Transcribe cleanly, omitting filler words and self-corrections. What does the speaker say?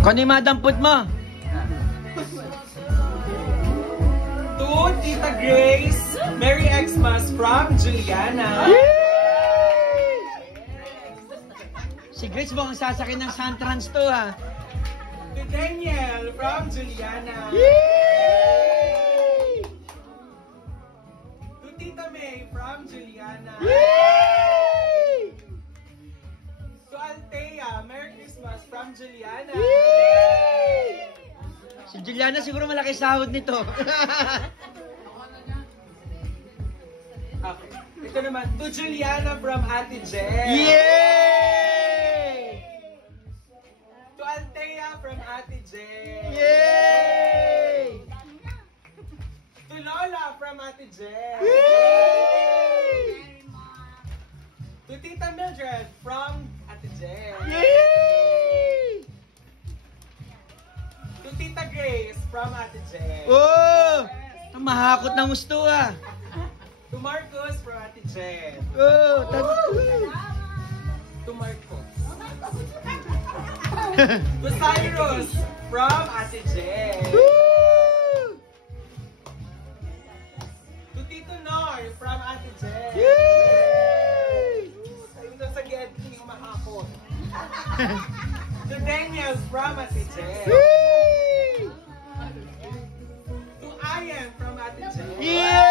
Kani madampot mo? To Tita Grace, Merry Xmas from Juliana. Si Grace mukhang sasakin ng Santrans to ha. To Daniel from Juliana. To Tita May from Juliana. To Althea, Merry Christmas from Juliana. Si Juliana siguro malaki sahod nito. Okay. Ito naman, to Juliana from Ate Jen. Yay! To Althea from Ate Jen. Yay! To Lola from Ate Jen. Yay! To Tita Mildred from Ate Jen. Yay! To Tita Grace from Ate Jen. Oh! Ang mahakot ng gusto ah. To Marcos from Ate Jen. Oh! To Marcos. To Cyrus from Ate Jen. To Tito Noy from Ate Jen. Yay! Ayun na sa Gedli yung mahakot. To Daniel from Ate Jen. Yay! To Ayan from Ate Jen. Yay!